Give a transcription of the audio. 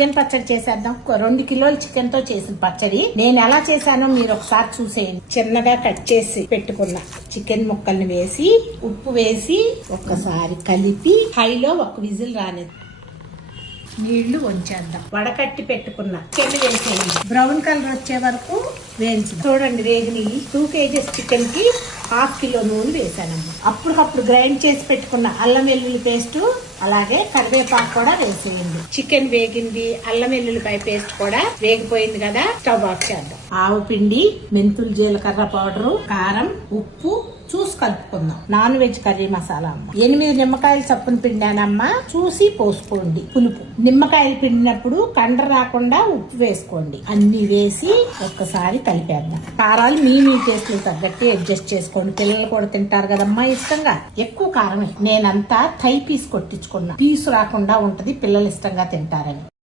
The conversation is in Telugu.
చికెన్ పచ్చడి చేసేద్దాం. 2 కిలోల చికెన్ తో చేసిన పచ్చడి నేను ఎలా చేశానో మీరు ఒకసారి చూసేయండి. చిన్నగా కట్ చేసి పెట్టుకున్న చికెన్ ముక్కల్ని వేసి ఉప్పు వేసి ఒక్కసారి కలిపి హైలో ఒక విజిల్ రానిది నీళ్లు వంచేద్దాం. వడకట్టి పెట్టుకున్న చికెన్ వేసేయండి. బ్రౌన్ కలర్ వచ్చే వరకు వేయించి చూడండి. వేగిని 2 kgs చికెన్ కి 1/2 కిలో నూనె వేసానమ్మా. అప్పటికప్పుడు గ్రైండ్ చేసి పెట్టుకున్న అల్లం వెల్లుల్లి పేస్ట్ అలాగే కరివేపాకు కూడా వేసేయండి. చికెన్ వేగింది, అల్లం వెల్లుల్లిపాయ పేస్ట్ కూడా వేగిపోయింది కదా, స్టవ్ ఆఫ్ చేద్దాం. ఆవు పిండి, మెంతులు, జీలకర్ర పౌడరు, కారం, ఉప్పు చూసి కలుపుకుందాం. నాన్ వెజ్ కర్రీ మసాలా అమ్మ. 8 నిమ్మకాయలు చప్పున పిండానమ్మా. చూసి పోసుకోండి. పులుపు నిమ్మకాయలు పిండినప్పుడు కండ్ర రాకుండా ఉప్పు వేసుకోండి. అన్ని వేసి ఒక్కసారి కలిపేద్దాం. కారాలు మీ టేస్ట్ తగ్గట్టు అడ్జస్ట్ చేసుకోండి. పిల్లలు కూడా తింటారు కదమ్మా ఇష్టంగా. ఎక్కువ కారమే. నేనంతా థై పీస్ కొట్టించుకున్నా. పీసు రాకుండా ఉంటది, పిల్లలు ఇష్టంగా తింటారని.